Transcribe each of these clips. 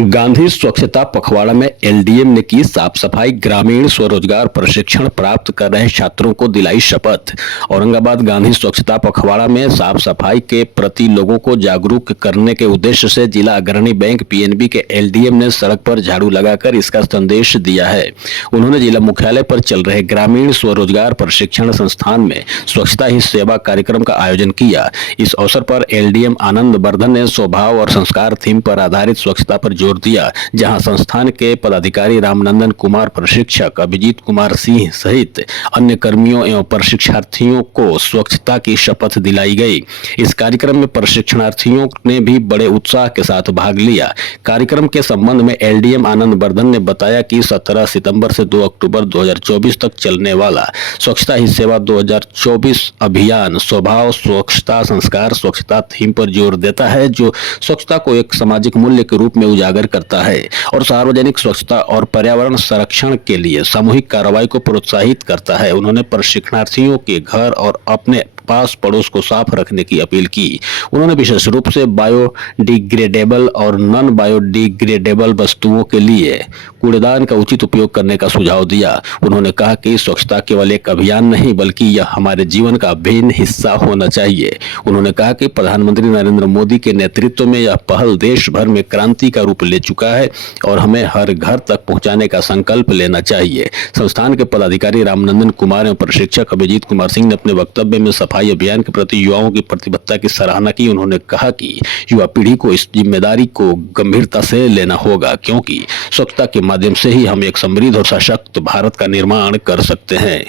गांधी स्वच्छता पखवाड़ा में एलडीएम ने की साफ सफाई, ग्रामीण स्वरोजगार प्रशिक्षण प्राप्त कर रहे छात्रों को दिलाई शपथ। औरंगाबाद गांधी स्वच्छता पखवाड़ा में साफ सफाई के प्रति लोगों को जागरूक करने के उद्देश्य से जिला अग्रणी बैंक पीएनबी के एलडीएम ने सड़क पर झाड़ू लगाकर इसका संदेश दिया है। उन्होंने जिला मुख्यालय पर चल रहे ग्रामीण स्वरोजगार प्रशिक्षण संस्थान में स्वच्छता ही सेवा कार्यक्रम का आयोजन किया। इस अवसर पर एलडीएम आनंद वर्धन ने स्वभाव और संस्कार थीम पर आधारित स्वच्छता पर जोर दिया, जहां संस्थान के पदाधिकारी रामनंदन कुमार, प्रशिक्षक अभिजीत कुमार सिंह सहित अन्य कर्मियों एवं प्रशिक्षार्थियों को स्वच्छता की शपथ दिलाई गई। इस कार्यक्रम में प्रशिक्षणार्थियों ने भी बड़े उत्साह के साथ भाग लिया। कार्यक्रम के संबंध में एलडीएम आनंद वर्धन ने बताया कि 17 सितंबर से 2 अक्टूबर 2024 तक चलने वाला स्वच्छता ही सेवा 2024 अभियान स्वभाव, स्वच्छता, संस्कार, स्वच्छता थीम पर जोर देता है, जो स्वच्छता को एक सामाजिक मूल्य के रूप में उजागर करता है और सार्वजनिक स्वच्छता और पर्यावरण संरक्षण के लिए सामूहिक कार्रवाई को प्रोत्साहित करता है। उन्होंने प्रशिक्षणार्थियों के घर और अपने पास पड़ोस को साफ रखने की अपील की। उन्होंने विशेष रूप से बायोडिग्रेडेबल और नॉन बायोडिग्रेडेबल वस्तुओं के लिए कूड़ेदान का उचित उपयोग करने का सुझाव दिया। उन्होंने कहा कि स्वच्छता केवल एक अभियान नहीं, बल्कि यह हमारे जीवन का अभिन्न हिस्सा होना चाहिए। उन्होंने कहा कि प्रधानमंत्री नरेंद्र मोदी के नेतृत्व में यह पहल देश भर में क्रांति का रूप ले चुका है और हमें हर घर तक पहुंचाने का संकल्प लेना चाहिए। संस्थान के पदाधिकारी रामनंदन कुमार एवं प्रशिक्षक अभिजीत कुमार सिंह ने अपने वक्तव्य में सफाई अभियान के प्रति युवाओं की प्रतिबद्धता की सराहना की। उन्होंने कहा कि युवा पीढ़ी को इस जिम्मेदारी को गंभीरता से लेना होगा, क्योंकि स्वच्छता के माध्यम से ही हम एक समृद्ध और सशक्त भारत का निर्माण कर सकते हैं।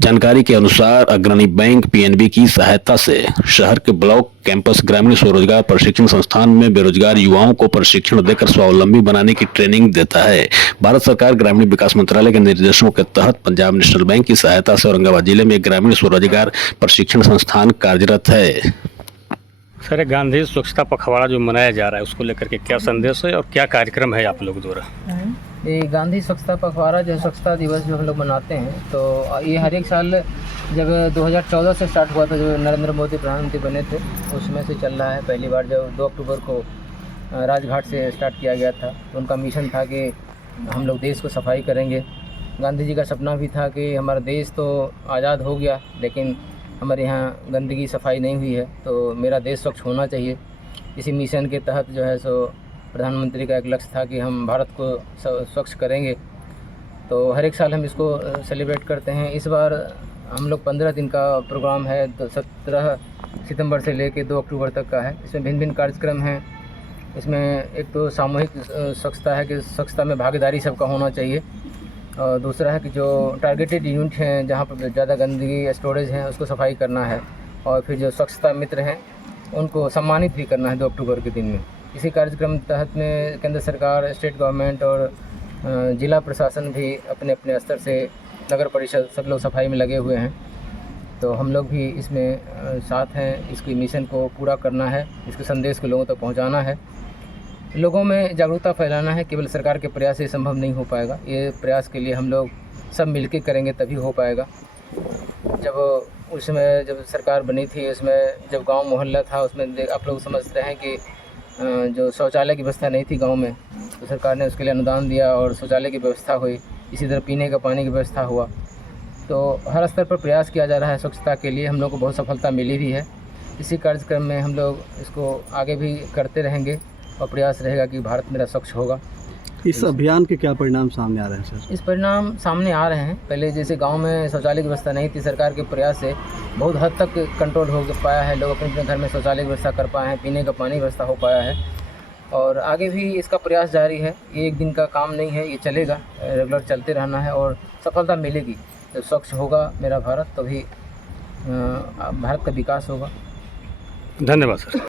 जानकारी के अनुसार अग्रणी बैंक पीएनबी की सहायता से शहर के ब्लॉक कैंपस ग्रामीण स्वरोजगार प्रशिक्षण संस्थान में बेरोजगार युवाओं को प्रशिक्षण देकर स्वावलंबी बनाने की ट्रेनिंग देता है। भारत सरकार ग्रामीण विकास मंत्रालय के निर्देशों के तहत पंजाब नेशनल बैंक की सहायता से औरंगाबाद जिले में ग्रामीण स्वरोजगार प्रशिक्षण संस्थान कार्यरत है। सर, गांधी स्वच्छता पखवाड़ा जो मनाया जा रहा है उसको लेकर के क्या संदेश है और क्या कार्यक्रम है आप लोग द्वारा? ये गांधी स्वच्छता पखवाड़ा जो स्वच्छता दिवस जो हम लोग मनाते हैं, तो ये हर एक साल जब 2014 से स्टार्ट हुआ था, जो नरेंद्र मोदी प्रधानमंत्री बने थे, उसमें से चल रहा है। पहली बार जब 2 अक्टूबर को राजघाट से स्टार्ट किया गया था, तो उनका मिशन था कि हम लोग देश को सफाई करेंगे। गांधी जी का सपना भी था कि हमारा देश तो आज़ाद हो गया, लेकिन हमारे यहाँ गंदगी सफाई नहीं हुई है, तो मेरा देश स्वच्छ होना चाहिए। इसी मिशन के तहत जो है सो प्रधानमंत्री का एक लक्ष्य था कि हम भारत को स्वच्छ करेंगे। तो हर एक साल हम इसको सेलिब्रेट करते हैं। इस बार हम लोग 15 दिन का प्रोग्राम है, तो 17 सितंबर से लेकर 2 अक्टूबर तक का है। इसमें भिन्न भिन्न कार्यक्रम हैं। इसमें एक तो सामूहिक स्वच्छता है कि स्वच्छता में भागीदारी सबका होना चाहिए, और दूसरा है कि जो टारगेटेड यूनिट हैं जहाँ पर ज़्यादा गंदगी स्टोरेज है उसको सफाई करना है, और फिर जो स्वच्छता मित्र हैं उनको सम्मानित भी करना है 2 अक्टूबर के दिन में। इसी कार्यक्रम तहत में केंद्र सरकार, स्टेट गवर्नमेंट और जिला प्रशासन भी अपने अपने स्तर से, नगर परिषद, सब लोग सफाई में लगे हुए हैं। तो हम लोग भी इसमें साथ हैं। इसकी मिशन को पूरा करना है, इसके संदेश को लोगों तक पहुंचाना है, लोगों में जागरूकता फैलाना है। केवल सरकार के प्रयास से संभव नहीं हो पाएगा। ये प्रयास के लिए हम लोग सब मिलकर करेंगे तभी हो पाएगा। जब सरकार बनी थी, उसमें जब गांव मोहल्ला था, उसमें आप लोग समझते हैं कि जो शौचालय की व्यवस्था नहीं थी गांव में, तो सरकार ने उसके लिए अनुदान दिया और शौचालय की व्यवस्था हुई। इसी तरह पीने का पानी की व्यवस्था हुआ। तो हर स्तर पर प्रयास किया जा रहा है स्वच्छता के लिए। हम लोग को बहुत सफलता मिली भी है। इसी कार्यक्रम में हम लोग इसको आगे भी करते रहेंगे और प्रयास रहेगा कि भारत मेरा स्वच्छ होगा। इस अभियान के क्या परिणाम सामने आ रहे हैं सर? इस परिणाम सामने आ रहे हैं। पहले जैसे गांव में शौचालय की व्यवस्था नहीं थी, सरकार के प्रयास से बहुत हद तक कंट्रोल हो पाया है। लोग अपने अपने घर में शौचालय की व्यवस्था कर पाए हैं, पीने का पानी व्यवस्था हो पाया है, और आगे भी इसका प्रयास जारी है। ये एक दिन का काम नहीं है, ये चलेगा, रेगुलर चलते रहना है और सफलता मिलेगी। जब स्वच्छ होगा मेरा भारत, तभी भारत का विकास होगा। धन्यवाद सर।